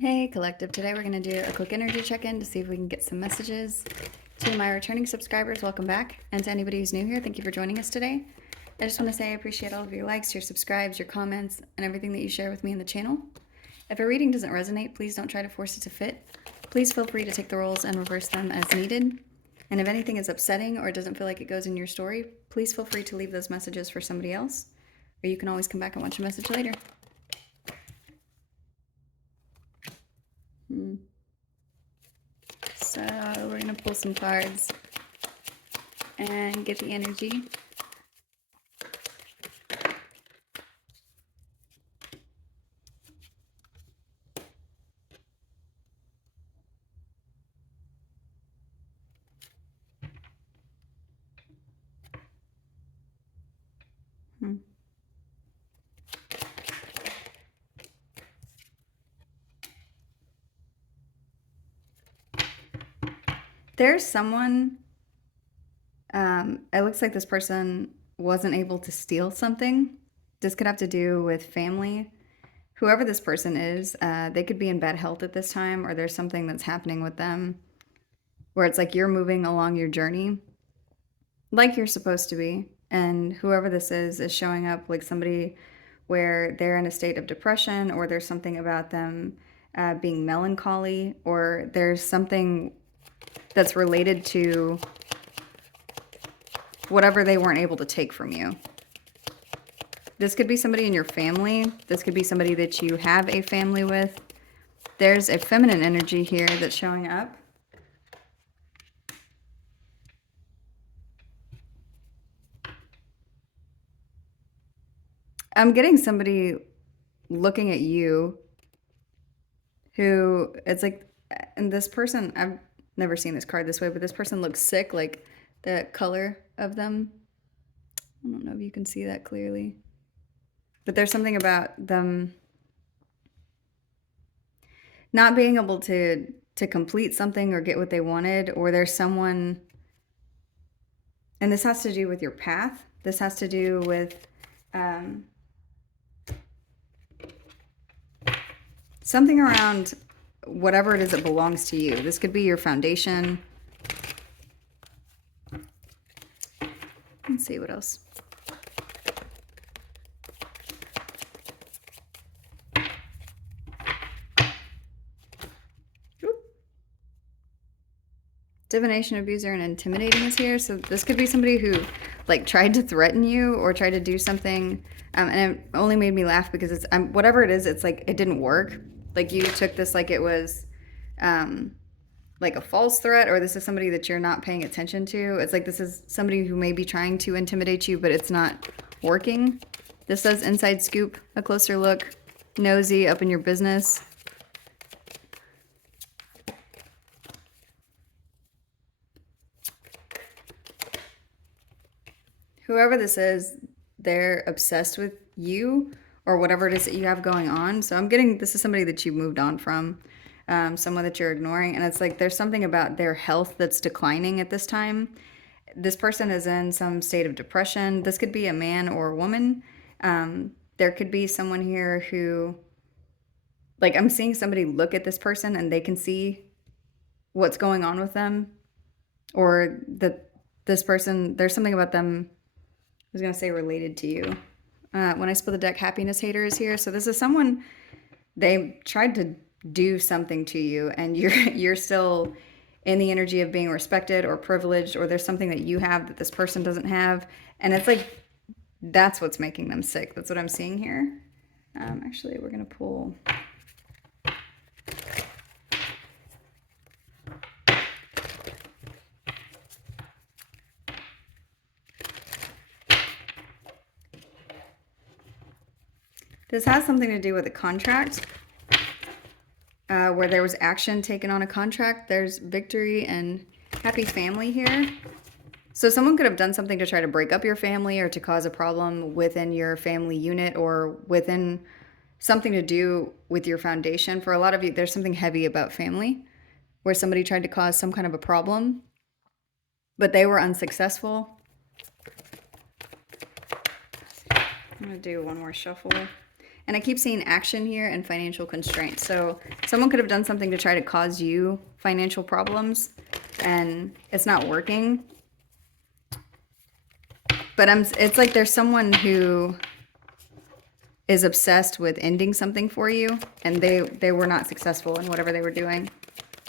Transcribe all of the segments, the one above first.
Hey Collective, today we're going to do a quick energy check-in to see if we can get some messages. To my returning subscribers, welcome back. And to anybody who's new here, thank you for joining us today. I just want to say I appreciate all of your likes, your subscribes, your comments, and everything that you share with me in the channel. If a reading doesn't resonate, please don't try to force it to fit. Please feel free to take the roles and reverse them as needed. And if anything is upsetting or doesn't feel like it goes in your story, please feel free to leave those messages for somebody else. Or you can always come back and watch a message later. So we're going to pull some cards and get the energy. There's someone, it looks like this person wasn't able to steal something. This could have to do with family. Whoever this person is, they could be in bad health at this time, or there's something that's happening with them where it's like you're moving along your journey like you're supposed to be. And whoever this is showing up like somebody where they're in a state of depression, or there's something about them being melancholy, or there's something that's related to whatever they weren't able to take from you. This could be somebody in your family. This could be somebody that you have a family with. There's a feminine energy here that's showing up. I'm getting somebody looking at you who, it's like, and this person, I've never seen this card this way, but this person looks sick, like the color of them. I don't know if you can see that clearly. But there's something about them not being able to complete something or get what they wanted, or there's someone, and this has to do with your path. This has to do with something around whatever it is that belongs to you. This could be your foundation. Let's see what else. Divination, abuser, and intimidating is here. So this could be somebody who like tried to threaten you or tried to do something. And it only made me laugh because it's whatever it is, it's like it didn't work. Like you took this like it was like a false threat, or this is somebody that you're not paying attention to. It's like this is somebody who may be trying to intimidate you, but it's not working. This says inside scoop, a closer look, nosy, up in your business. Whoever this is, they're obsessed with you or whatever it is that you have going on. So I'm getting, this is somebody that you moved on from, someone that you're ignoring. And it's like there's something about their health that's declining at this time. This person is in some state of depression. This could be a man or a woman. There could be someone here who, like I'm seeing somebody look at this person and they can see what's going on with them, or that this person, there's something about them, I was going to say related to you. When I spill the deck, happiness hater is here. So this is someone, they tried to do something to you and you're still in the energy of being respected or privileged, or there's something that you have that this person doesn't have. And it's like, that's what's making them sick. That's what I'm seeing here. Actually, we're going to pull... This has something to do with a contract, where there was action taken on a contract. There's victory and happy family here. So someone could have done something to try to break up your family or to cause a problem within your family unit or within something to do with your foundation. For a lot of you, there's something heavy about family where somebody tried to cause some kind of a problem, but they were unsuccessful. I'm going to do one more shuffle. And I keep seeing action here and financial constraints. So someone could have done something to try to cause you financial problems and it's not working. But it's like there's someone who is obsessed with ending something for you and they were not successful in whatever they were doing.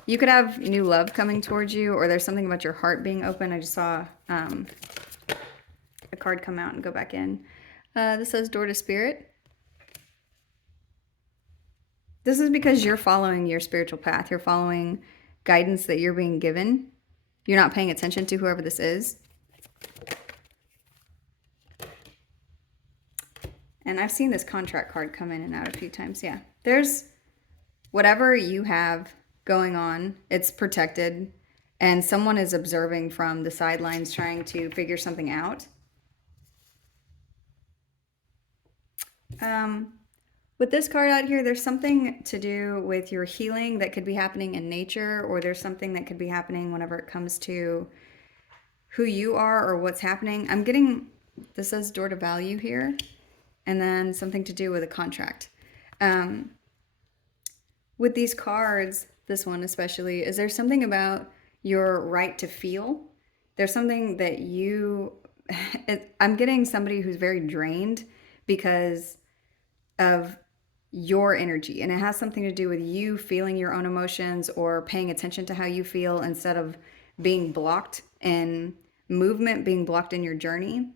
You could have new love coming towards you, or there's something about your heart being open. I just saw a card come out and go back in. This says door to spirit. This is because you're following your spiritual path. You're following guidance that you're being given. You're not paying attention to whoever this is. And I've seen this contract card come in and out a few times. Yeah. There's whatever you have going on, it's protected. And someone is observing from the sidelines trying to figure something out. With this card out here, there's something to do with your healing that could be happening in nature, or there's something that could be happening whenever it comes to who you are or what's happening. I'm getting, this says door to value here, and then something to do with a contract. With these cards, this one especially, is there something about your right to feel? There's something that I'm getting somebody who's very drained because of your energy, and it has something to do with you feeling your own emotions or paying attention to how you feel instead of being blocked in movement, being blocked in your journey.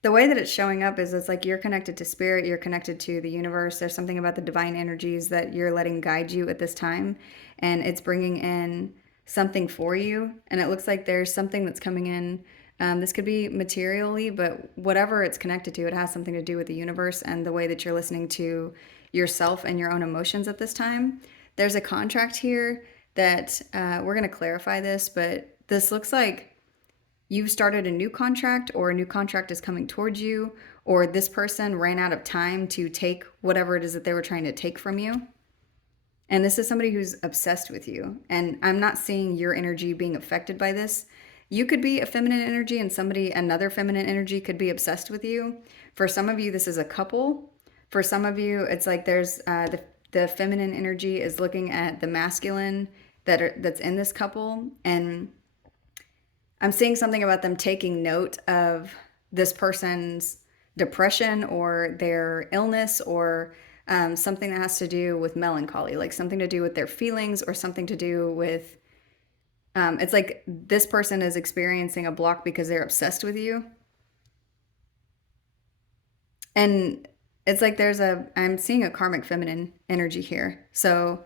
The way that it's showing up is it's like you're connected to spirit, you're connected to the universe. There's something about the divine energies that you're letting guide you at this time, and it's bringing in something for you. And it looks like there's something that's coming in. This could be materially, but whatever it's connected to, it has something to do with the universe and the way that you're listening to yourself and your own emotions at this time. There's a contract here that we're going to clarify this, but this looks like you've started a new contract, or a new contract is coming towards you, or this person ran out of time to take whatever it is that they were trying to take from you. And this is somebody who's obsessed with you. And I'm not seeing your energy being affected by this. You could be a feminine energy and another feminine energy could be obsessed with you. For some of you, this is a couple. For some of you, it's like there's the feminine energy is looking at the masculine that's in this couple. And I'm seeing something about them taking note of this person's depression or their illness, or something that has to do with melancholy, like something to do with their feelings, or something to do with it's like this person is experiencing a block because they're obsessed with you. And it's like I'm seeing a karmic feminine energy here. So,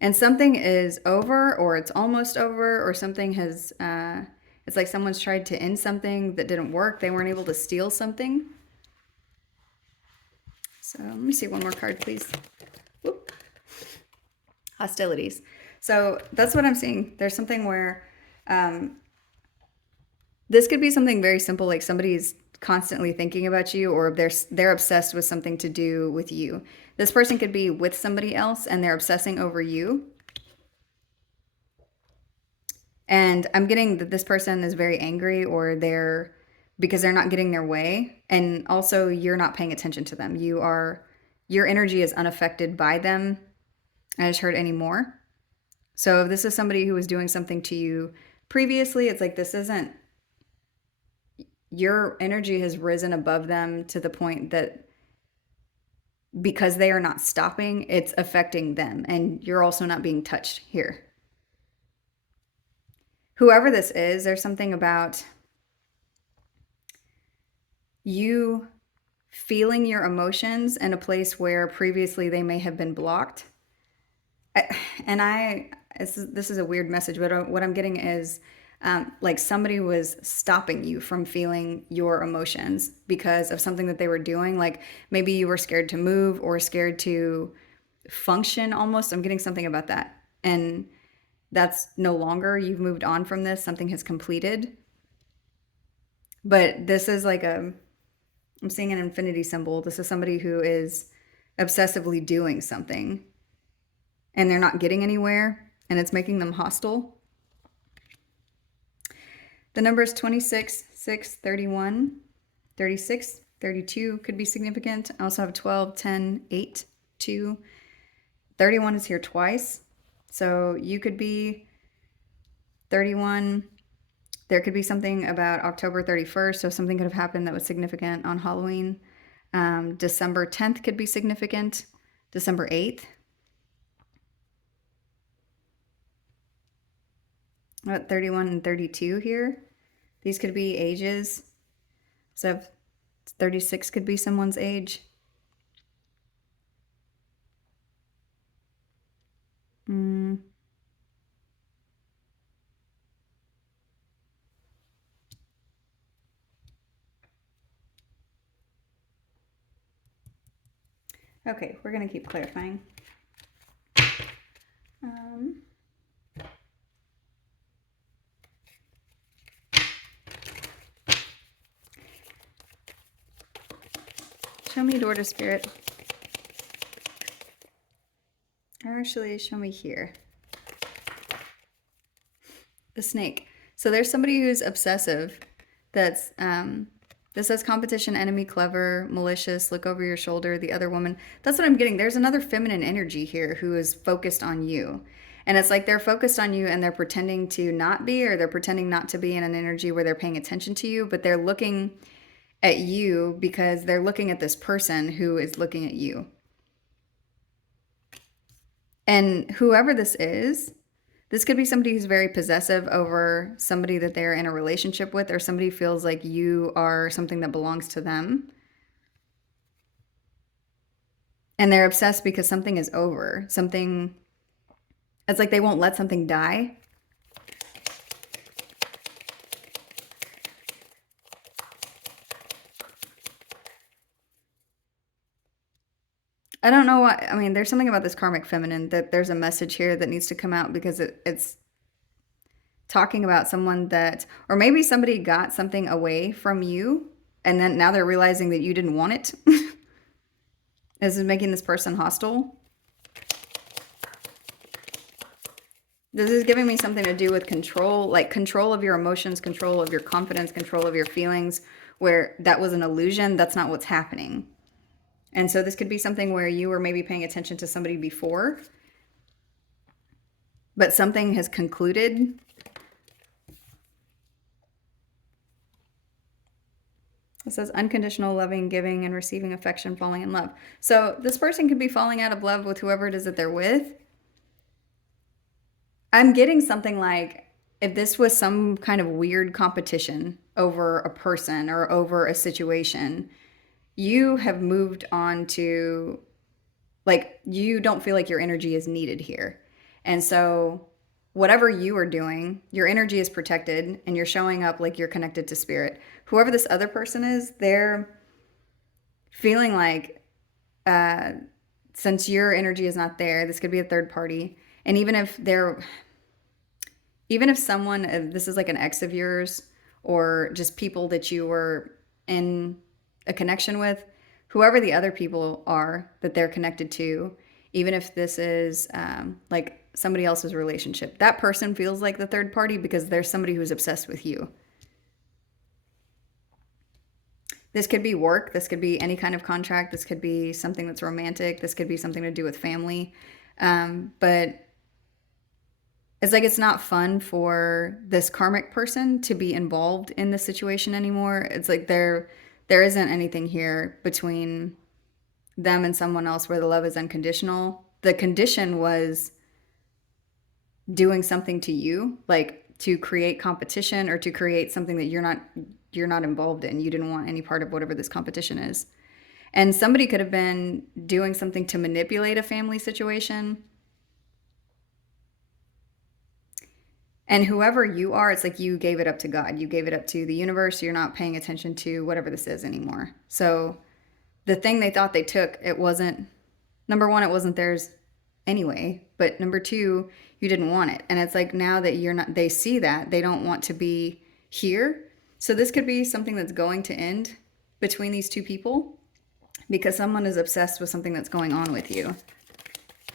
and something is over, or it's almost over, or something has, it's like someone's tried to end something that didn't work. They weren't able to steal something. So let me see one more card, please. Whoop. Hostilities. So that's what I'm seeing. There's something where this could be something very simple, like somebody's constantly thinking about you, or they're obsessed with something to do with you. This person could be with somebody else and they're obsessing over you. And I'm getting that this person is very angry, or because they're not getting their way. And also you're not paying attention to them. Your energy is unaffected by them. I just heard anymore. So if this is somebody who was doing something to you previously, it's like your energy has risen above them to the point that because they are not stopping, it's affecting them, and you're also not being touched here. Whoever this is, there's something about you feeling your emotions in a place where previously they may have been blocked. This is a weird message, but what I'm getting is like somebody was stopping you from feeling your emotions because of something that they were doing. Like maybe you were scared to move or scared to function almost. I'm getting something about that. And that's no longer, you've moved on from this. Something has completed. But this is like I'm seeing an infinity symbol. This is somebody who is obsessively doing something and they're not getting anywhere, and it's making them hostile. The number is 26, 6, 31. 36, 32 could be significant. I also have 12, 10, 8, 2. 31 is here twice. So you could be 31. There could be something about October 31st. So something could have happened that was significant on Halloween. December 10th could be significant. December 8th. About 31 and 32 here. These could be ages. So 36 could be someone's age. Okay, we're going to keep clarifying. Show me door to spirit. Actually, show me here. The snake. So there's somebody who's obsessive. That's this says competition, enemy, clever, malicious, look over your shoulder, the other woman. That's what I'm getting. There's another feminine energy here who is focused on you. And it's like they're focused on you and they're pretending to not be, or they're pretending not to be in an energy where they're paying attention to you, but they're looking at you because they're looking at this person who is looking at you. And whoever this could be somebody who's very possessive over somebody that they're in a relationship with, or somebody feels like you are something that belongs to them. And they're obsessed because something is over. Something, it's like they won't let something die. I don't know why. I mean, there's something about this karmic feminine that there's a message here that needs to come out because it's talking about someone that, or maybe somebody got something away from you and then now they're realizing that you didn't want it. This is making this person hostile. This is giving me something to do with control, like control of your emotions, control of your confidence, control of your feelings, where that was an illusion. That's not what's happening. And so this could be something where you were maybe paying attention to somebody before, but something has concluded. It says unconditional loving, giving, and receiving affection, falling in love. So this person could be falling out of love with whoever it is that they're with. I'm getting something like if this was some kind of weird competition over a person or over a situation, you have moved on to, like, you don't feel like your energy is needed here. And so whatever you are doing, your energy is protected and you're showing up like you're connected to spirit. Whoever this other person is, they're feeling like since your energy is not there, this could be a third party. And even if someone, this is like an ex of yours or just people that you were in a connection with, whoever the other people are that they're connected to, even if this is like somebody else's relationship, that person feels like the third party because there's somebody who's obsessed with you. This could be work. This could be any kind of contract. This could be something that's romantic. This could be something to do with family. But it's like it's not fun for this karmic person to be involved in this situation anymore. It's like there isn't anything here between them and someone else where the love is unconditional. The condition was doing something to you, like to create competition or to create something that you're not involved in. You didn't want any part of whatever this competition is. And somebody could have been doing something to manipulate a family situation. And whoever you are, it's like you gave it up to God. You gave it up to the universe. You're not paying attention to whatever this is anymore. So the thing they thought they took, it wasn't, number one, it wasn't theirs anyway. But number two, you didn't want it. And it's like now that you're not, they see that, they don't want to be here. So this could be something that's going to end between these two people because someone is obsessed with something that's going on with you.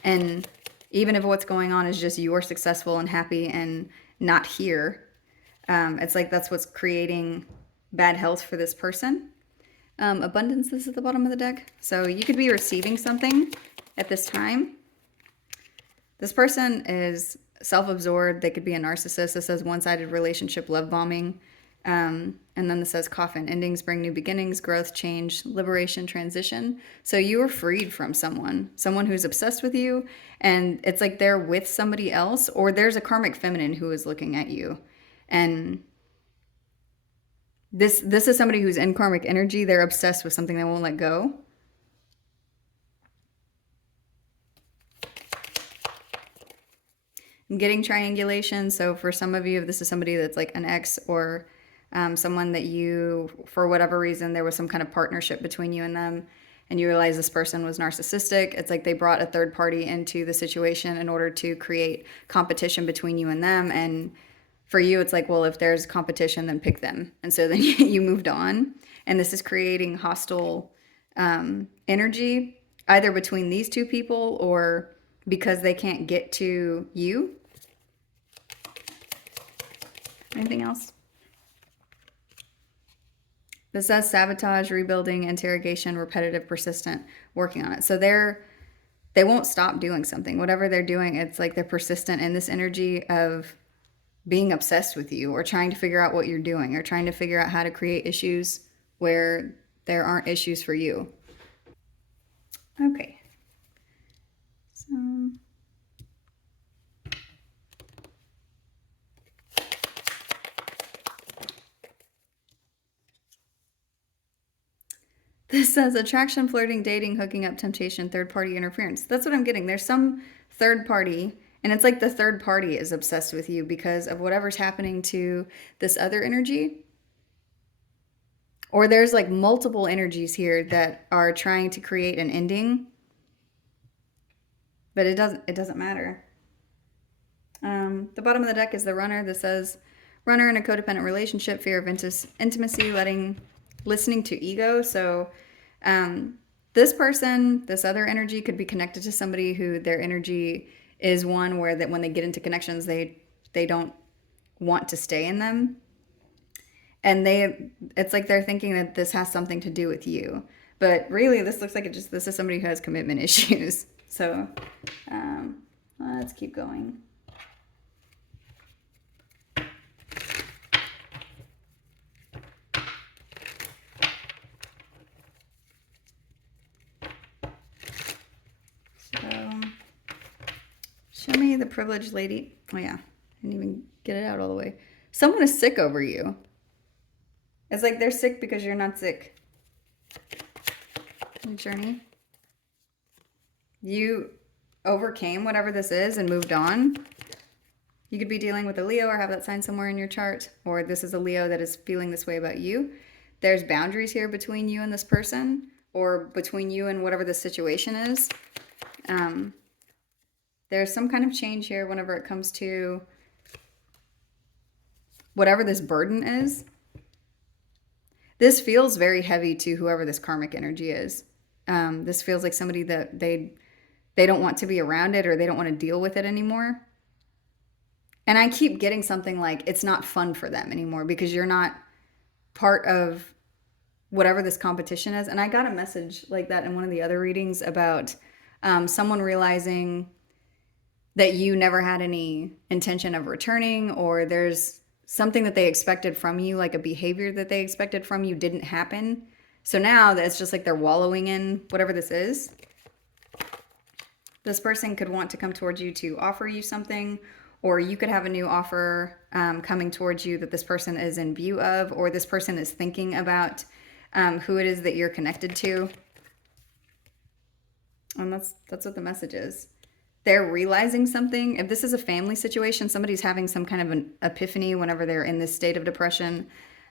And even if what's going on is just you're successful and happy and not here, it's like that's what's creating bad health for this person. Abundance, this is at the bottom of the deck. So you could be receiving something at this time. This person is self-absorbed. They could be a narcissist. This says one-sided relationship, love bombing. And then this says coffin. Endings bring new beginnings, growth, change, liberation, transition. So you are freed from someone who's obsessed with you, and it's like they're with somebody else, or there's a karmic feminine who is looking at you. And this is somebody who's in karmic energy. They're obsessed with something they won't let go. I'm getting triangulation. So for some of you, if this is somebody that's like an ex or someone that you, for whatever reason, there was some kind of partnership between you and them, and you realize this person was narcissistic, it's like they brought a third party into the situation in order to create competition between you and them. And for you, it's like, well, if there's competition, then pick them. And so then you moved on. And this is creating hostile energy, either between these two people or because they can't get to you. Anything else? This says sabotage, rebuilding, interrogation, repetitive, persistent, working on it. So they won't stop doing something. Whatever they're doing, it's like they're persistent in this energy of being obsessed with you, or trying to figure out what you're doing, or trying to figure out how to create issues where there aren't issues for you. Okay. So this says attraction, flirting, dating, hooking up, temptation, third party interference. That's what I'm getting. There's some third party, and it's like the third party is obsessed with you because of whatever's happening to this other energy. Or there's like multiple energies here that are trying to create an ending. But it doesn't matter. The bottom of the deck is the runner. That says runner in a codependent relationship, fear of intimacy, listening to ego. So this person, this other energy could be connected to somebody who their energy is one where that when they get into connections, they don't want to stay in them. And it's like they're thinking that this has something to do with you. But really, this looks like this is somebody who has commitment issues. So let's keep going. So show me the privileged lady. Oh yeah, I didn't even get it out all the way. Someone is sick over you. It's like they're sick because you're not sick. Journey. You overcame whatever this is and moved on. You could be dealing with a Leo or have that sign somewhere in your chart, or this is a Leo that is feeling this way about you. There's boundaries here between you and this person, or between you and whatever the situation is. There's some kind of change here whenever it comes to whatever this burden is. This feels very heavy to whoever this karmic energy is. This feels like somebody that they don't want to be around it, or they don't want to deal with it anymore. And I keep getting something like it's not fun for them anymore because you're not part of whatever this competition is. And I got a message like that in one of the other readings about someone realizing that you never had any intention of returning, or there's something that they expected from you, like a behavior that they expected from you didn't happen. So now that it's just like they're wallowing in whatever this is. This person could want to come towards you to offer you something, or you could have a new offer coming towards you that this person is in view of, or this person is thinking about who it is that you're connected to. And that's what the message is. They're realizing something. If this is a family situation, somebody's having some kind of an epiphany whenever they're in this state of depression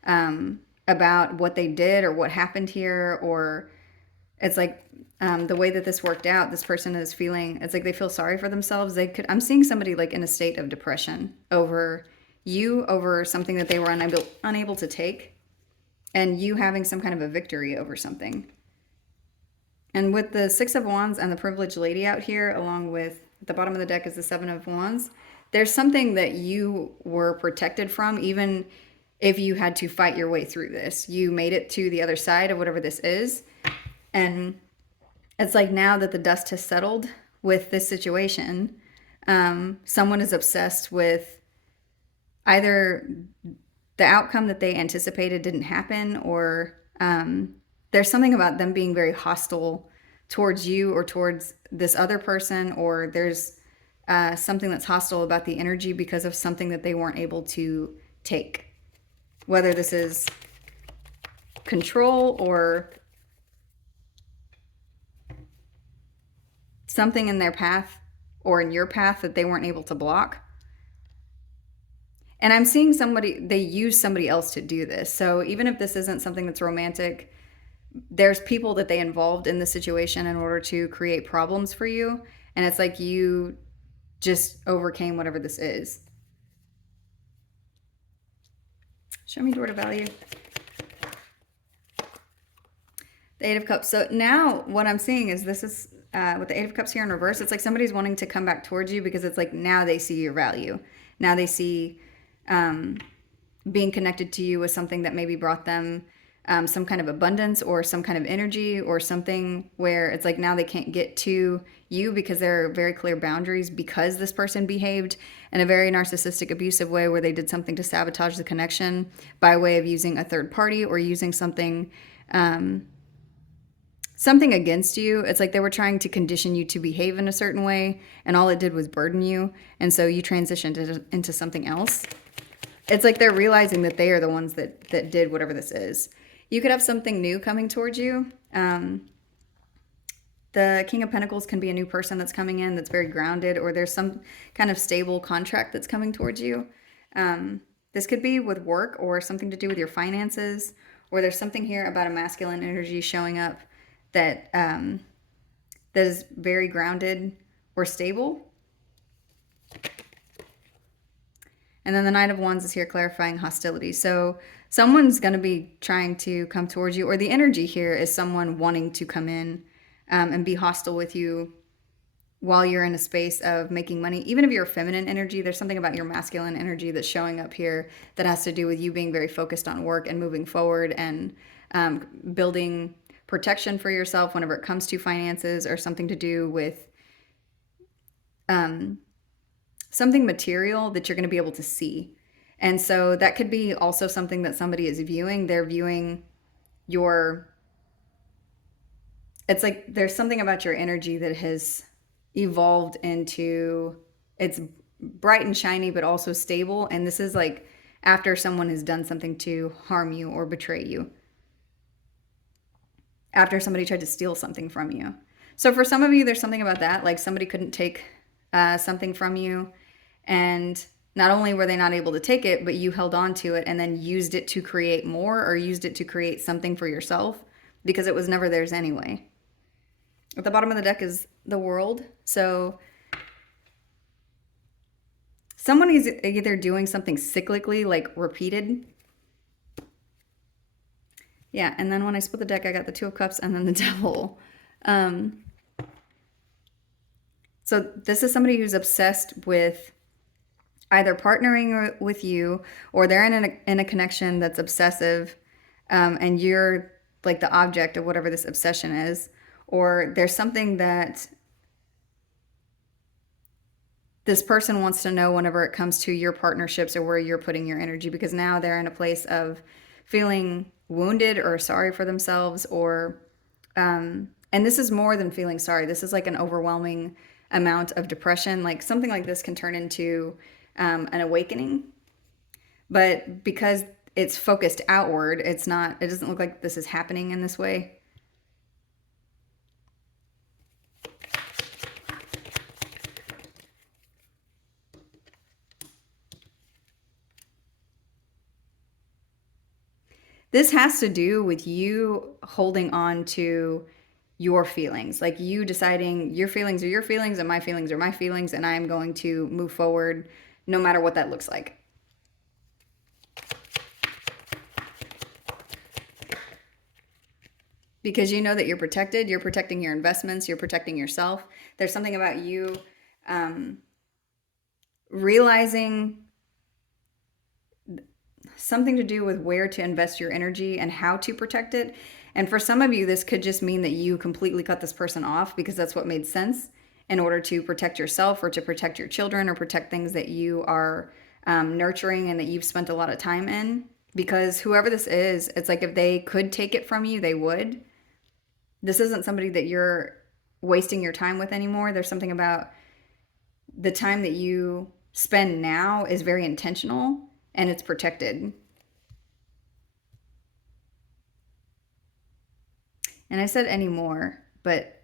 about what they did or what happened here, or it's like the way that this worked out, this person is feeling, it's like they feel sorry for themselves. I'm seeing somebody like in a state of depression over you, over something that they were unable to take, and you having some kind of a victory over something. And with the Six of Wands and the privileged lady out here, along with at the bottom of the deck is the Seven of Wands, there's something that you were protected from, even if you had to fight your way through this. You made it to the other side of whatever this is. And it's like now that the dust has settled with this situation, someone is obsessed with either the outcome that they anticipated didn't happen, or there's something about them being very hostile towards you or towards this other person, or there's something that's hostile about the energy because of something that they weren't able to take. Whether this is control or something in their path or in your path that they weren't able to block. And I'm seeing they use somebody else to do this. So even if this isn't something that's romantic, there's people that they involved in the situation in order to create problems for you. And it's like you just overcame whatever this is. Show me door to value. The Eight of Cups. So now what I'm seeing is this is with the Eight of Cups here in reverse. It's like somebody's wanting to come back towards you because it's like now they see your value. Now they see being connected to you with something that maybe brought them some kind of abundance or some kind of energy or something where it's like now they can't get to you because there are very clear boundaries because this person behaved in a very narcissistic, abusive way where they did something to sabotage the connection by way of using a third party or using something against you. It's like they were trying to condition you to behave in a certain way, and all it did was burden you. And so you transitioned into something else. It's like they're realizing that they are the ones that did whatever this is. You could have something new coming towards you. The King of Pentacles can be a new person that's coming in that's very grounded, or there's some kind of stable contract that's coming towards you. This could be with work or something to do with your finances, or there's something here about a masculine energy showing up that that is very grounded or stable. And then the Knight of Wands is here clarifying hostility. So someone's going to be trying to come towards you, or the energy here is someone wanting to come in and be hostile with you while you're in a space of making money. Even if you're a feminine energy, there's something about your masculine energy that's showing up here that has to do with you being very focused on work and moving forward and building protection for yourself whenever it comes to finances, or something to do with something material that you're going to be able to see. And so that could be also something that somebody is viewing. They're viewing it's like there's something about your energy that has evolved into, it's bright and shiny, but also stable. And this is like after someone has done something to harm you or betray you. After somebody tried to steal something from you. So for some of you, there's something about that. Like somebody couldn't take something from you, and not only were they not able to take it, but you held on to it and then used it to create more, or used it to create something for yourself because it was never theirs anyway. At the bottom of the deck is the World. So someone is either doing something cyclically, like repeated. Yeah, and then when I split the deck, I got the Two of Cups and then the Devil. So this is somebody who's obsessed with either partnering with you, or they're in a connection that's obsessive, and you're like the object of whatever this obsession is, or there's something that this person wants to know whenever it comes to your partnerships or where you're putting your energy, because now they're in a place of feeling wounded or sorry for themselves, or and this is more than feeling sorry. This is like an overwhelming amount of depression. Like something like this can turn into an awakening, but because it's focused outward, it doesn't look like this is happening in this way. This has to do with you holding on to your feelings, like you deciding your feelings are your feelings and my feelings are my feelings, and I am going to move forward no matter what that looks like. Because you know that you're protected, you're protecting your investments, you're protecting yourself. There's something about you realizing something to do with where to invest your energy and how to protect it. And for some of you, this could just mean that you completely cut this person off because that's what made sense in order to protect yourself or to protect your children or protect things that you are nurturing and that you've spent a lot of time in. Because whoever this is, it's like if they could take it from you, they would. This isn't somebody that you're wasting your time with anymore. There's something about the time that you spend now is very intentional and it's protected. And I said anymore, but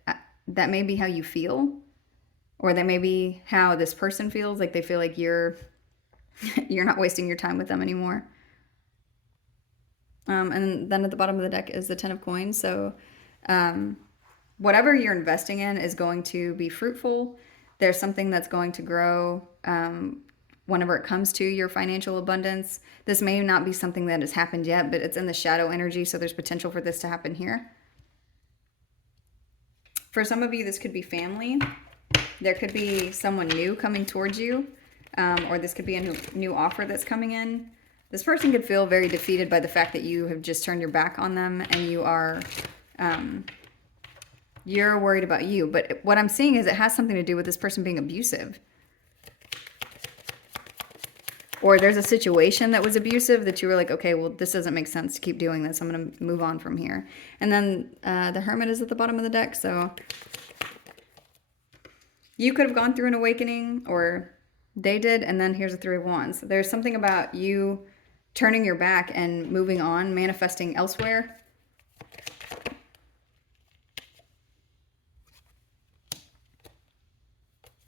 that may be how you feel, or that may be how this person feels. Like they feel like you're not wasting your time with them anymore. And then at the bottom of the deck is the Ten of Coins. So whatever you're investing in is going to be fruitful. There's something that's going to grow whenever it comes to your financial abundance. This may not be something that has happened yet, but it's in the shadow energy, so there's potential for this to happen here. For some of you, this could be family. There could be someone new coming towards you, or this could be a new offer that's coming in. This person could feel very defeated by the fact that you have just turned your back on them and you are, you're worried about you. But what I'm seeing is it has something to do with this person being abusive. Or there's a situation that was abusive that you were like, okay, well, this doesn't make sense to keep doing this. I'm going to move on from here. And then the Hermit is at the bottom of the deck. So you could have gone through an awakening, or they did. And then here's the Three of Wands. There's something about you turning your back and moving on, manifesting elsewhere.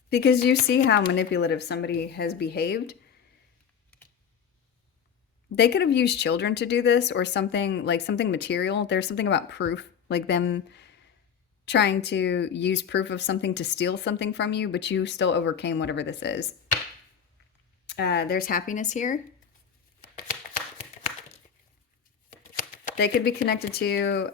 Because you see how manipulative somebody has behaved. They could have used children to do this, or something like something material. There's something about proof, like them trying to use proof of something to steal something from you, but you still overcame whatever this is. There's happiness here. They could be connected to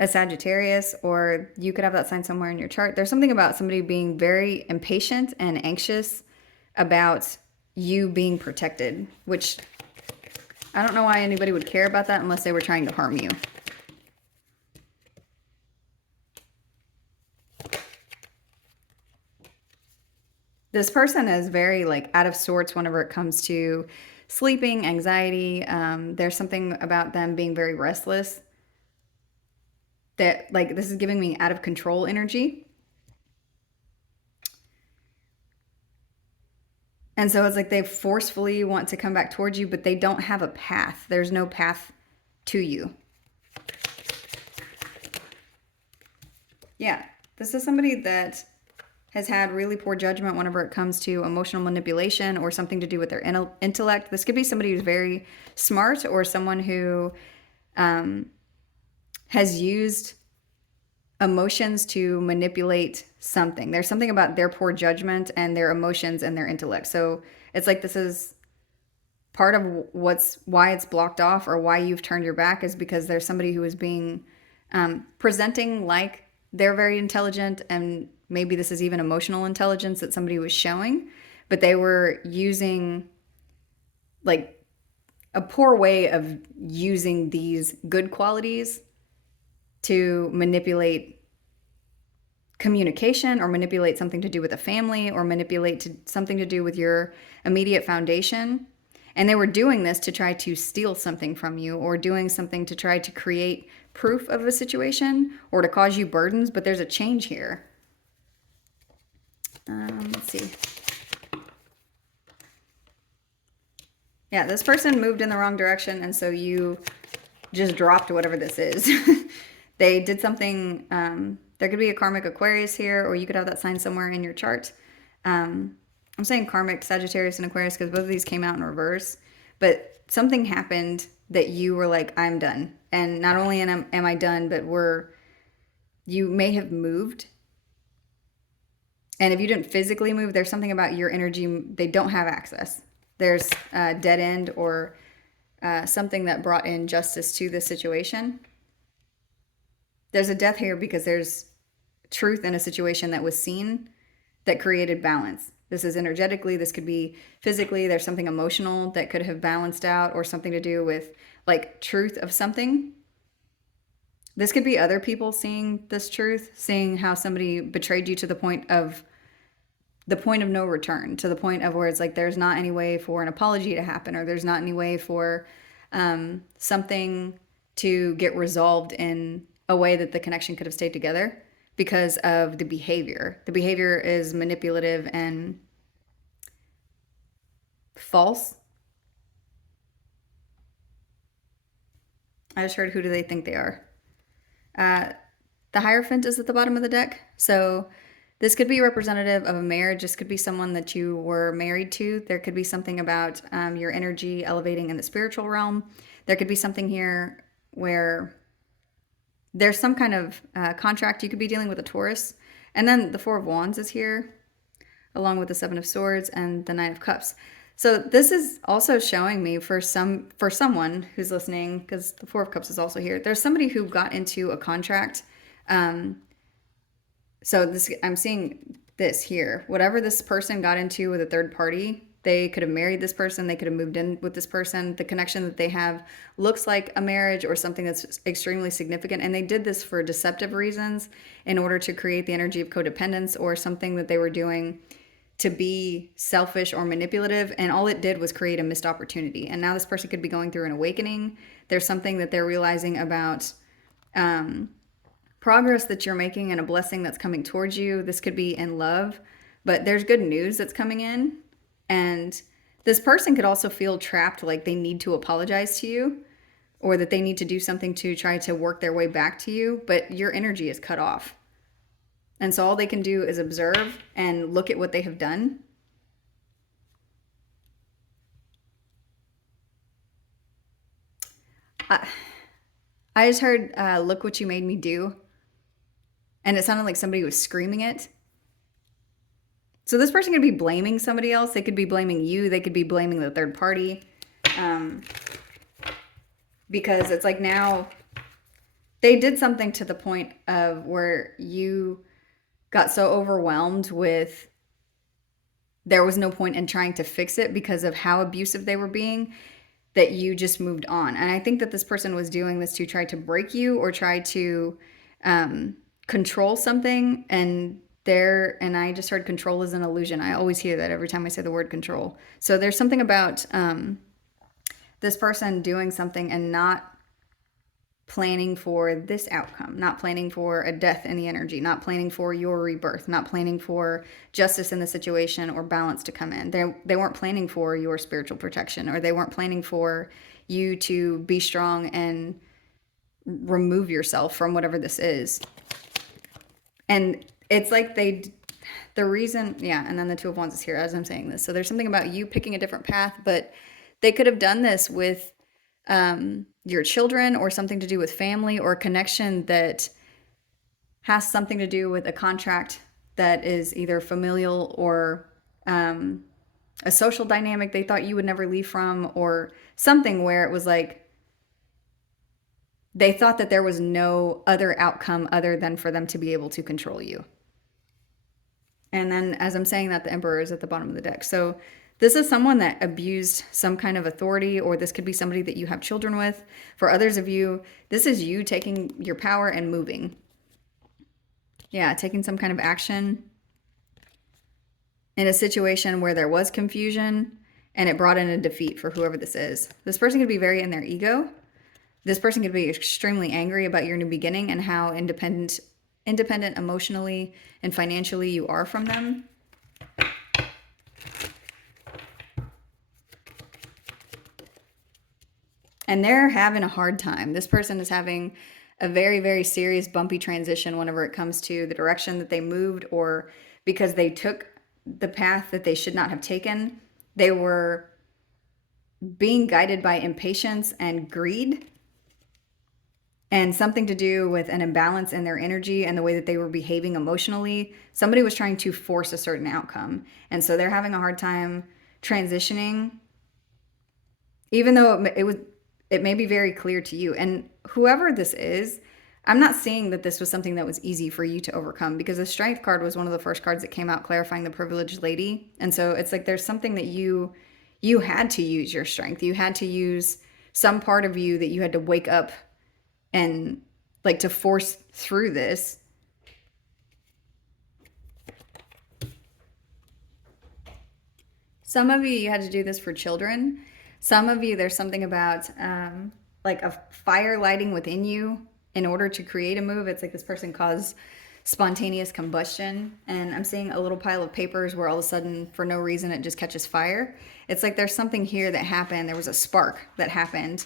a Sagittarius, or you could have that sign somewhere in your chart. There's something about somebody being very impatient and anxious about you being protected, which I don't know why anybody would care about that unless they were trying to harm you. This person is very like out of sorts whenever it comes to sleeping, anxiety. There's something about them being very restless that, like, this is giving me out of control energy. And so it's like they forcefully want to come back towards you, but they don't have a path. There's no path to you. Yeah, this is somebody that has had really poor judgment whenever it comes to emotional manipulation or something to do with their intellect. This could be somebody who's very smart, or someone who has used emotions to manipulate something. There's something about their poor judgment and their emotions and their intellect. So it's like this is part of why it's blocked off, or why you've turned your back, is because there's somebody who is being presenting like they're very intelligent, and maybe this is even emotional intelligence that somebody was showing, but they were using like a poor way of using these good qualities to manipulate communication, or manipulate something to do with a family, or manipulate something to do with your immediate foundation. And they were doing this to try to steal something from you, or doing something to try to create proof of a situation, or to cause you burdens. But there's a change here. Let's see. Yeah, this person moved in the wrong direction, and so you just dropped whatever this is. They did something. There could be a karmic Aquarius here, or you could have that sign somewhere in your chart. I'm saying karmic Sagittarius and Aquarius because both of these came out in reverse. But something happened that you were like, I'm done. And not only am I done, but you may have moved. And if you didn't physically move, there's something about your energy. They don't have access. There's a dead end, or something that brought in justice to this situation. There's a death here because there's truth in a situation that was seen that created balance. This is energetically, this could be physically, there's something emotional that could have balanced out, or something to do with like truth of something. This could be other people seeing this truth, seeing how somebody betrayed you to the point of no return, to the point of where it's like there's not any way for an apology to happen, or there's not any way for something to get resolved in a way that the connection could have stayed together because of the behavior. The behavior is manipulative and false. I just heard, who do they think they are? The Hierophant is at the bottom of the deck. So this could be representative of a marriage. This could be someone that you were married to. There could be something about your energy elevating in the spiritual realm. There could be something here where there's some kind of contract. You could be dealing with a Taurus. And then the Four of Wands is here, along with the Seven of Swords and the Nine of Cups. So this is also showing me for someone who's listening, because the Four of Cups is also here. There's somebody who got into a contract. So this, I'm seeing this here. Whatever this person got into with a third party, they could have married this person. They could have moved in with this person. The connection that they have looks like a marriage or something that's extremely significant. And they did this for deceptive reasons in order to create the energy of codependence, or something that they were doing to be selfish or manipulative, and all it did was create a missed opportunity. And now this person could be going through an awakening. There's something that they're realizing about progress that you're making and a blessing that's coming towards you. This could be in love, but there's good news that's coming in. And this person could also feel trapped, like they need to apologize to you, or that they need to do something to try to work their way back to you, but your energy is cut off. And so all they can do is observe and look at what they have done. I just heard, look what you made me do. And it sounded like somebody was screaming it. So this person could be blaming somebody else. They could be blaming you. They could be blaming the third party. Because it's like now they did something to the point of where you got so overwhelmed with, there was no point in trying to fix it because of how abusive they were being, that you just moved on. And I think that this person was doing this to try to break you, or try to control something. And I just heard control is an illusion. I always hear that every time I say the word control. So there's something about this person doing something and not planning for this outcome, not planning for a death in the energy, not planning for your rebirth, not planning for justice in the situation or balance to come in. They weren't planning for your spiritual protection, or they weren't planning for you to be strong and remove yourself from whatever this is. And it's like the reason, yeah, and then the Two of Wands is here as I'm saying this. So there's something about you picking a different path, but they could have done this with your children, or something to do with family, or a connection that has something to do with a contract that is either familial or a social dynamic they thought you would never leave from, or something where it was like they thought that there was no other outcome other than for them to be able to control you. And then as I'm saying that, the Emperor is at the bottom of the deck. So this is someone that abused some kind of authority, or this could be somebody that you have children with. For others of you, this is you taking your power and moving. Yeah, taking some kind of action in a situation where there was confusion and it brought in a defeat for whoever this is. This person could be very in their ego. This person could be extremely angry about your new beginning and how independent emotionally and financially you are from them. And they're having a hard time. This person is having a very, very serious bumpy transition whenever it comes to the direction that they moved, or because they took the path that they should not have taken. They were being guided by impatience and greed, and something to do with an imbalance in their energy and the way that they were behaving emotionally. Somebody was trying to force a certain outcome. And so they're having a hard time transitioning, even though it may be very clear to you. And whoever this is, I'm not saying that this was something that was easy for you to overcome, because the strength card was one of the first cards that came out clarifying the privileged lady. And so it's like there's something that you had to use your strength. You had to use some part of you that you had to wake up and like to force through this. Some of you had to do this for children. Some of you, there's something about like a fire lighting within you in order to create a move. It's like this person caused spontaneous combustion. And I'm seeing a little pile of papers where all of a sudden, for no reason, it just catches fire. It's like there's something here that happened. There was a spark that happened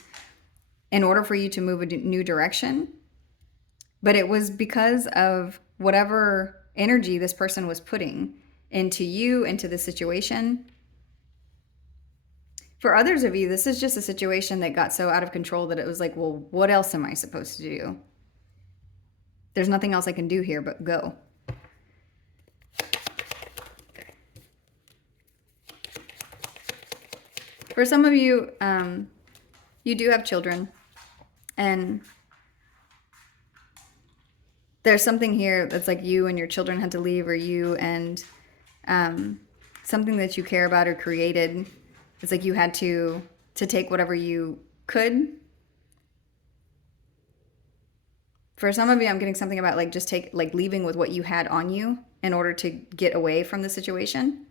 in order for you to move a new direction. But it was because of whatever energy this person was putting into you, into the situation. For others of you, this is just a situation that got so out of control that it was like, well, what else am I supposed to do? There's nothing else I can do here but go. For some of you, you do have children, and there's something here that's like you and your children had to leave, or you and something that you care about or created. It's like you had to take whatever you could. For some of you, I'm getting something about like just leaving with what you had on you in order to get away from the situation.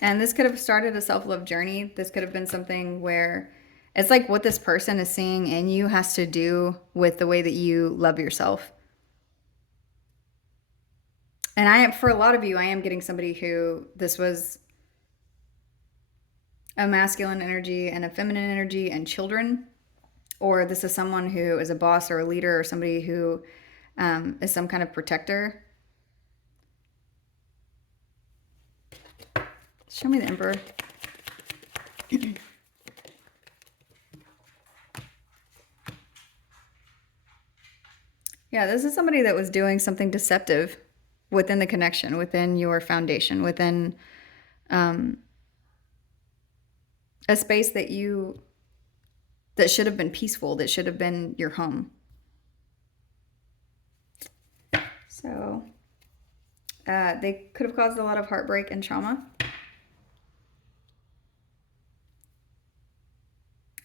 And this could have started a self-love journey. This could have been something where it's like what this person is seeing in you has to do with the way that you love yourself. And for a lot of you, I am getting somebody who this was a masculine energy and a feminine energy and children, or this is someone who is a boss or a leader or somebody who is some kind of protector. Show me the Emperor. Yeah, this is somebody that was doing something deceptive within the connection, within your foundation, within a space that should have been peaceful, that should have been your home. So they could have caused a lot of heartbreak and trauma.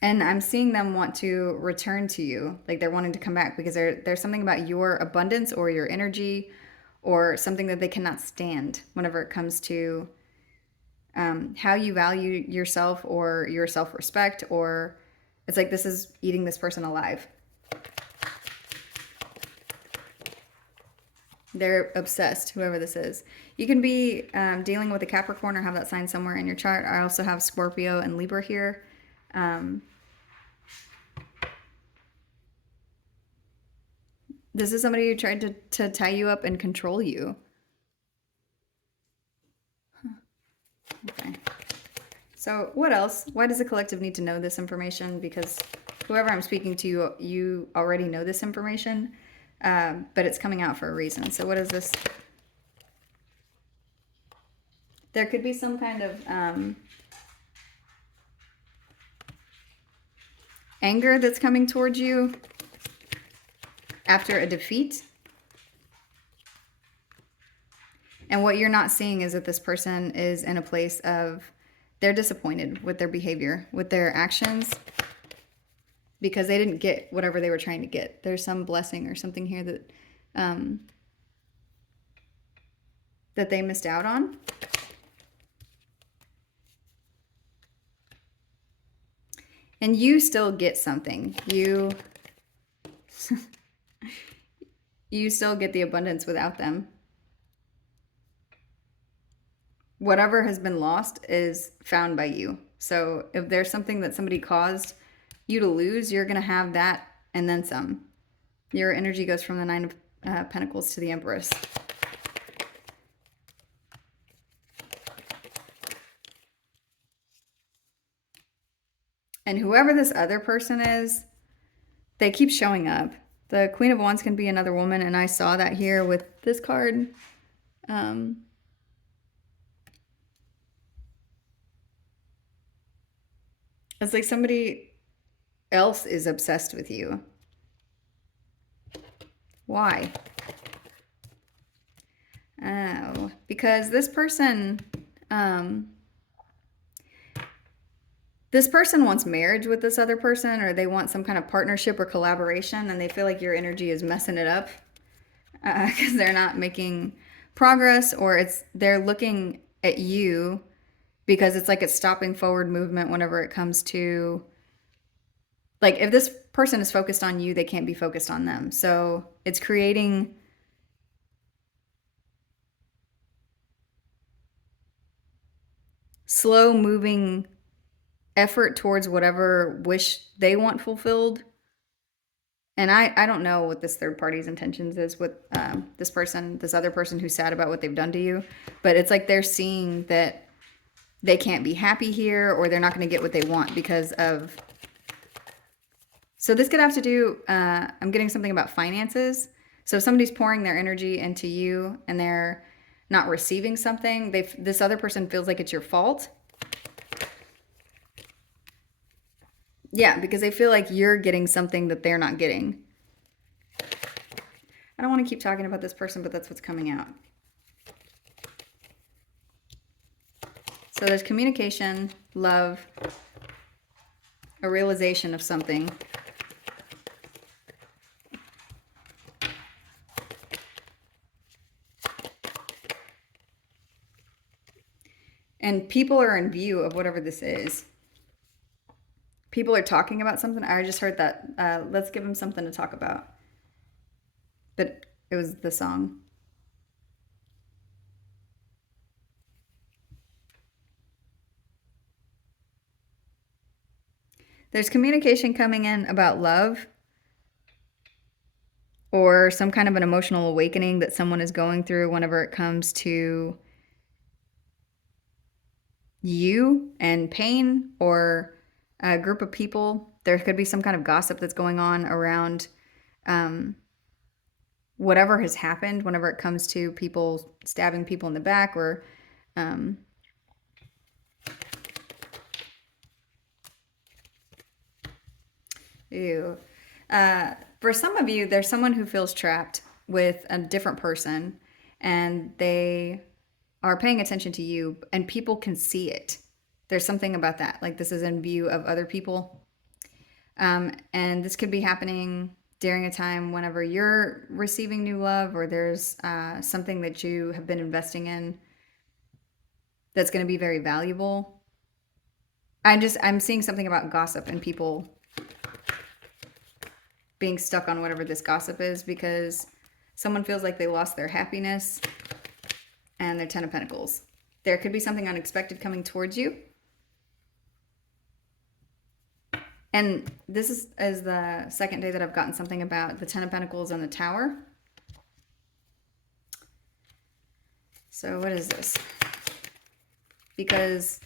And I'm seeing them want to return to you, like they're wanting to come back because there's something about your abundance or your energy or something that they cannot stand whenever it comes to how you value yourself or your self-respect, or it's like this is eating this person alive. They're obsessed, whoever this is. You can be dealing with a Capricorn or have that sign somewhere in your chart. I also have Scorpio and Libra here. This is somebody who tried to tie you up and control you. Okay. So what else? Why does the collective need to know this information? Because whoever I'm speaking to, you already know this information, but it's coming out for a reason. So what is this? There could be some kind of anger that's coming towards you after a defeat. And what you're not seeing is that this person is in a place of they're disappointed with their behavior, with their actions, because they didn't get whatever they were trying to get. There's some blessing or something here that that they missed out on. And you still get something. You still get the abundance without them. Whatever has been lost is found by you. So if there's something that somebody caused you to lose, you're going to have that and then some. Your energy goes from the Nine of Pentacles to the Empress. And whoever this other person is, they keep showing up. The Queen of Wands can be another woman, and I saw that here with this card. It's like somebody else is obsessed with you. Why? Oh, because um, this person wants marriage with this other person, or they want some kind of partnership or collaboration, and they feel like your energy is messing it up because they're not making progress, or they're looking at you because it's like it's stopping forward movement whenever it comes to, like, if this person is focused on you, they can't be focused on them. So it's creating slow moving effort towards whatever wish they want fulfilled. And I don't know what this third party's intentions is with this other person who's sad about what they've done to you. But it's like they're seeing that they can't be happy here, or they're not going to get what they want because of. So this could have to do, I'm getting something about finances. So if somebody's pouring their energy into you and they're not receiving something, this other person feels like it's your fault. Yeah, because they feel like you're getting something that they're not getting. I don't want to keep talking about this person, but that's what's coming out. So there's communication, love, a realization of something. And people are in view of whatever this is. People are talking about something. I just heard that. Let's give them something to talk about. But it was the song. There's communication coming in about love, or some kind of an emotional awakening that someone is going through whenever it comes to you and pain, or a group of people. There could be some kind of gossip that's going on around whatever has happened whenever it comes to people stabbing people in the back, or ew. For some of you, there's someone who feels trapped with a different person, and they are paying attention to you, and people can see it. There's something about that. Like, this is in view of other people. And this could be happening during a time whenever you're receiving new love, or there's something that you have been investing in that's going to be very valuable. I'm seeing something about gossip and people being stuck on whatever this gossip is, because someone feels like they lost their happiness and their 10 of Pentacles. There could be something unexpected coming towards you. And this is the second day that I've gotten something about the 10 of Pentacles and the Tower. So what is this? Because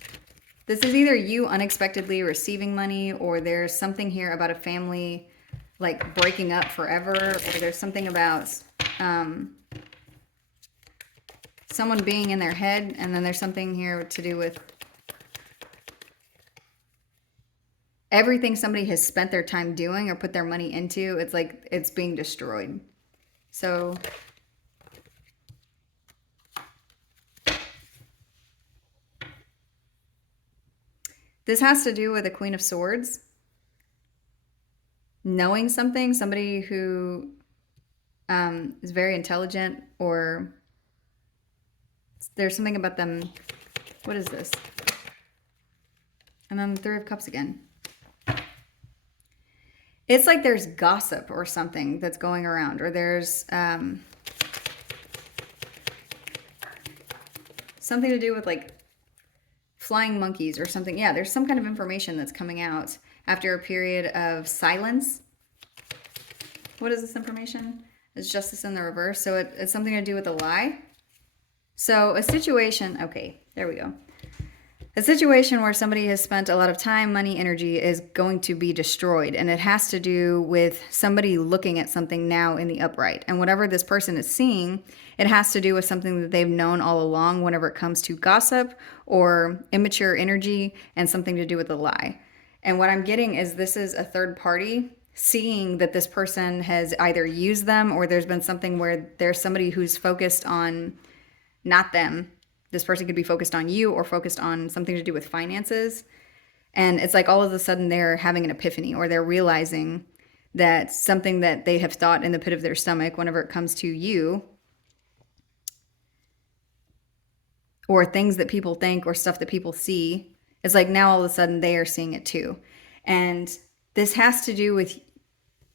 this is either you unexpectedly receiving money, or there's something here about a family like breaking up forever, or there's something about someone being in their head, and then there's something here to do with everything somebody has spent their time doing or put their money into. It's like it's being destroyed. So this has to do with a Queen of Swords. Knowing something, somebody who is very intelligent, or there's something about them. What is this? And then the Three of Cups again. It's like there's gossip or something that's going around, or there's something to do with like flying monkeys or something. Yeah, there's some kind of information that's coming out after a period of silence. What is this information? It's Justice in the reverse. So it's something to do with a lie. So a situation, okay, there we go. A situation where somebody has spent a lot of time, money, energy is going to be destroyed. And it has to do with somebody looking at something now in the upright. And whatever this person is seeing, it has to do with something that they've known all along whenever it comes to gossip or immature energy, and something to do with a lie. And what I'm getting is this is a third party seeing that this person has either used them, or there's been something where there's somebody who's focused on not them. This person could be focused on you or focused on something to do with finances. And it's like all of a sudden they're having an epiphany, or they're realizing that something that they have thought in the pit of their stomach whenever it comes to you, or things that people think or stuff that people see, it's like now all of a sudden they are seeing it too. And this has to do with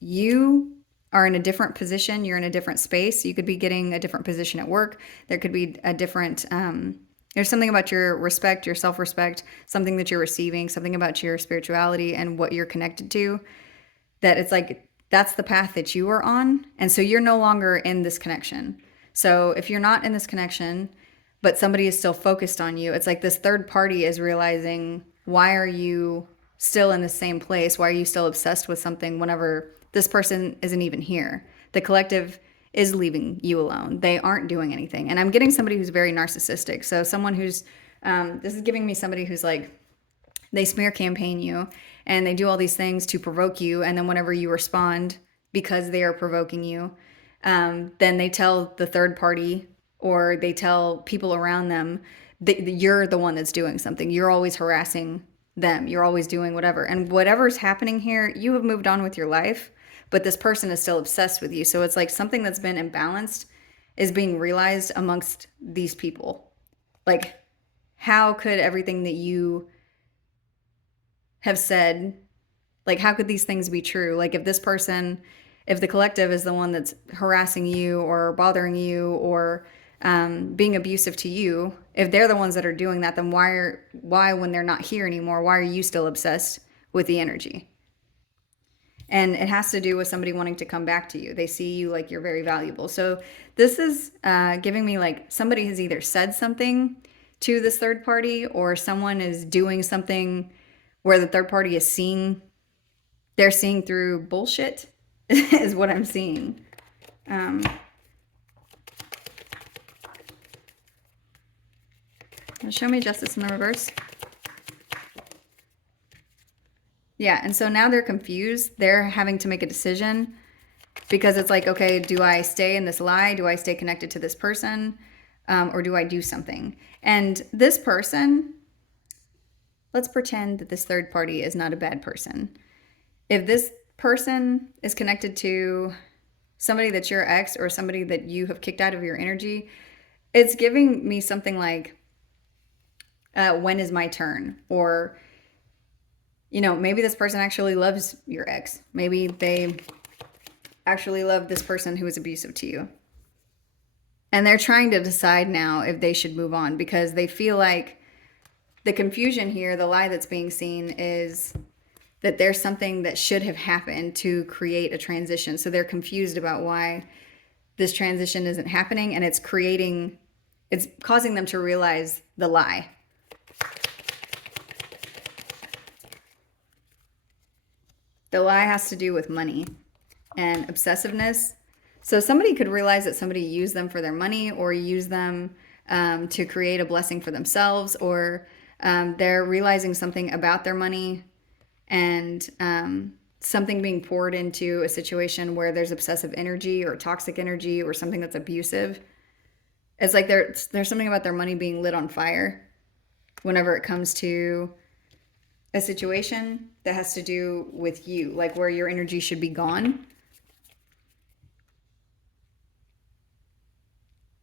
you are in a different position. You're in a different space. You could be getting a different position at work. There could be a different, there's something about your respect, your self-respect, something that you're receiving, something about your spirituality and what you're connected to, that it's like, that's the path that you are on. And so you're no longer in this connection. So if you're not in this connection, but somebody is still focused on you, it's like this third party is realizing, why are you still in the same place? Why are you still obsessed with something whenever this person isn't even here? The collective is leaving you alone. They aren't doing anything. And I'm getting somebody who's very narcissistic. So someone who's, this is giving me somebody who's like, they smear campaign you and they do all these things to provoke you. And then whenever you respond because they are provoking you, then they tell the third party, or they tell people around them that you're the one that's doing something. You're always harassing them. You're always doing whatever. And whatever's happening here, you have moved on with your life, but this person is still obsessed with you. So it's like something that's been imbalanced is being realized amongst these people. Like, how could everything that you have said, like, how could these things be true? Like, if this person, if the collective is the one that's harassing you or bothering you or being abusive to you, if they're the ones that are doing that, then why when they're not here anymore, why are you still obsessed with the energy? And it has to do with somebody wanting to come back to you. They see you like you're very valuable. So this is giving me like somebody has either said something to this third party, or someone is doing something where the third party is seeing, they're seeing through bullshit is what I'm seeing. Show me justice in the reverse. Yeah, and so now they're confused. They're having to make a decision because it's like, okay, do I stay in this lie? Do I stay connected to this person? Or do I do something? And this person, let's pretend that this third party is not a bad person. If this person is connected to somebody that's your ex or somebody that you have kicked out of your energy, it's giving me something like, when is my turn? Or, you know, maybe this person actually loves your ex. Maybe they actually love this person who is abusive to you. And they're trying to decide now if they should move on, because they feel like the confusion here, the lie that's being seen, is that there's something that should have happened to create a transition. So they're confused about why this transition isn't happening, and it's causing them to realize the lie. The lie has to do with money and obsessiveness. So somebody could realize that somebody used them for their money, or use them to create a blessing for themselves, or they're realizing something about their money, and something being poured into a situation where there's obsessive energy or toxic energy or something that's abusive. It's like there's something about their money being lit on fire whenever it comes to a situation that has to do with you, like where your energy should be gone.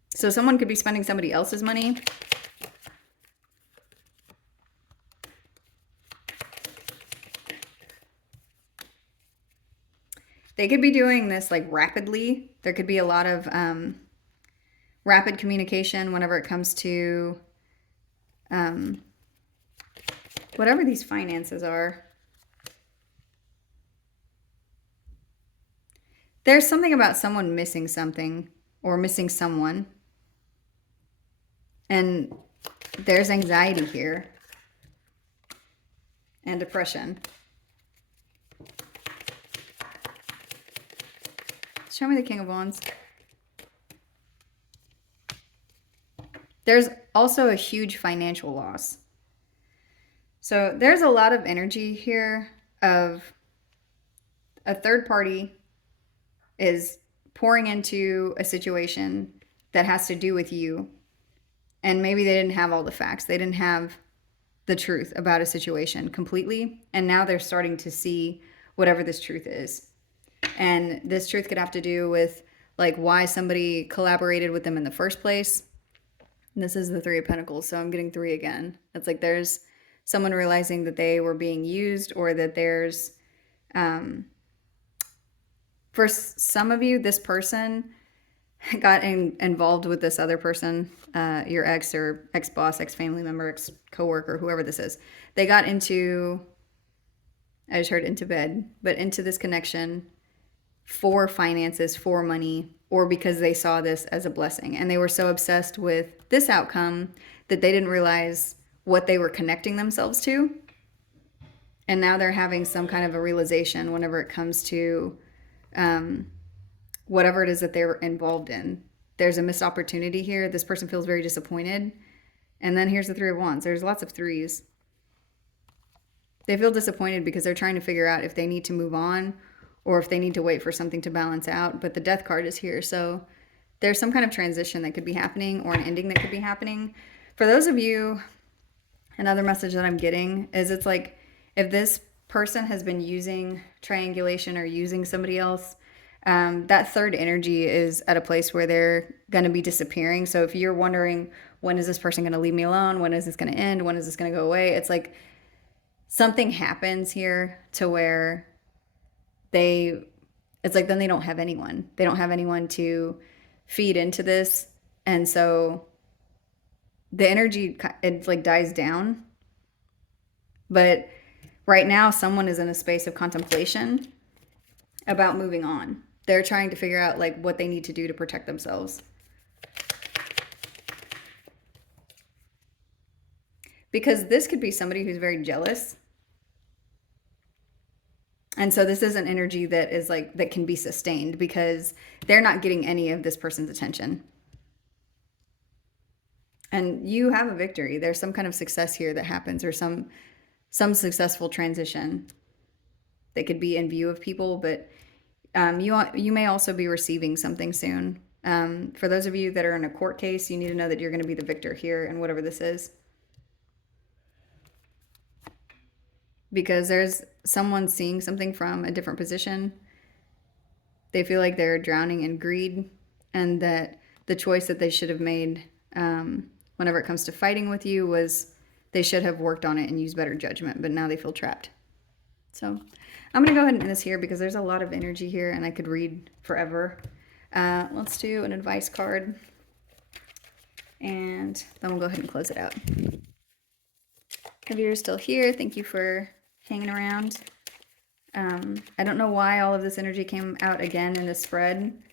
So someone could be spending somebody else's money. They could be doing this like rapidly. There could be a lot of rapid communication whenever it comes to whatever these finances are. There's something about someone missing something or missing someone. And there's anxiety here and depression. Show me the King of Wands. There's also a huge financial loss. So there's a lot of energy here of a third party is pouring into a situation that has to do with you. And maybe they didn't have all the facts. They didn't have the truth about a situation completely. And now they're starting to see whatever this truth is. And this truth could have to do with like why somebody collaborated with them in the first place. And this is the Three of Pentacles, so I'm getting 3 again. It's like there's someone realizing that they were being used, or that there's for some of you, this person got involved with this other person, your ex or ex-boss, ex-family member, ex-coworker, whoever this is. They got into, I just heard into bed, but into this connection for finances, for money, or because they saw this as a blessing. And they were so obsessed with this outcome that they didn't realize what they were connecting themselves to. And now they're having some kind of a realization whenever it comes to whatever it is that they're involved in. There's a missed opportunity here. This person feels very disappointed. And then here's the Three of Wands. There's lots of threes. They feel disappointed because they're trying to figure out if they need to move on or if they need to wait for something to balance out. But the Death card is here. So there's some kind of transition that could be happening, or an ending that could be happening. For those of you, another message that I'm getting is it's like if this person has been using triangulation or using somebody else, that third energy is at a place where they're going to be disappearing. So if you're wondering, when is this person going to leave me alone? When is this going to end? When is this going to go away? It's like something happens here to where it's like then they don't have anyone. They don't have anyone to feed into this. And so the energy, it like dies down. But right now, someone is in a space of contemplation about moving on. They're trying to figure out like what they need to do to protect themselves. Because this could be somebody who's very jealous. And so this is an energy that is like, that can be sustained because they're not getting any of this person's attention. And you have a victory. There's some kind of success here that happens, or some successful transition that could be in view of people, but you may also be receiving something soon. For those of you that are in a court case, you need to know that you're going to be the victor here in whatever this is. Because there's someone seeing something from a different position. They feel like they're drowning in greed, and that the choice that they should have made whenever it comes to fighting with you was they should have worked on it and used better judgment, but now they feel trapped. So I'm going to go ahead and end this here because there's a lot of energy here and I could read forever. Let's do an advice card, and then we'll go ahead and close it out. If you're still here, thank you for hanging around. I don't know why all of this energy came out again in this spread,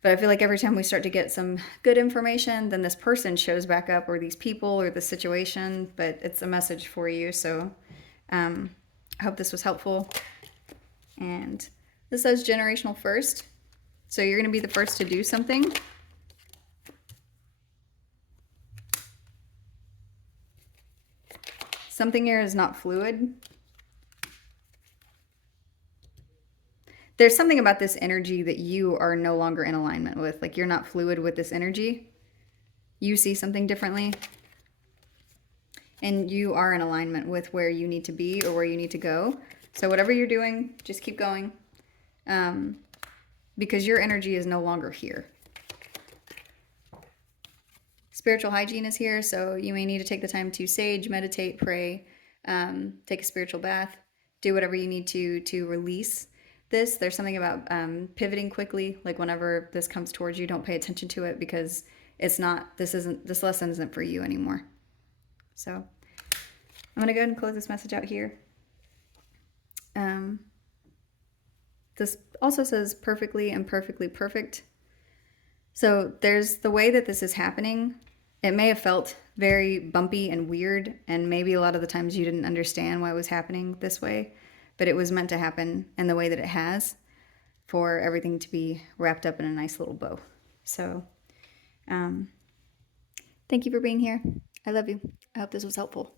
but I feel like every time we start to get some good information, then this person shows back up, or these people, or the situation, but it's a message for you. So I hope this was helpful. And this says generational first. So you're going to be the first to do something. Something here is not fluid. There's something about this energy that you are no longer in alignment with. Like you're not fluid with this energy. You see something differently. And you are in alignment with where you need to be or where you need to go. So whatever you're doing, just keep going. Because your energy is no longer here. Spiritual hygiene is here, so you may need to take the time to sage, meditate, pray, take a spiritual bath, do whatever you need to release this. There's something about pivoting quickly. Like whenever this comes towards you, don't pay attention to it because it's not, this lesson isn't for you anymore. So I'm going to go ahead and close this message out here. This also says perfectly and perfectly perfect. So there's the way that this is happening. It may have felt very bumpy and weird, and maybe a lot of the times you didn't understand why it was happening this way, but it was meant to happen in the way that it has for everything to be wrapped up in a nice little bow. So thank you for being here. I love you. I hope this was helpful.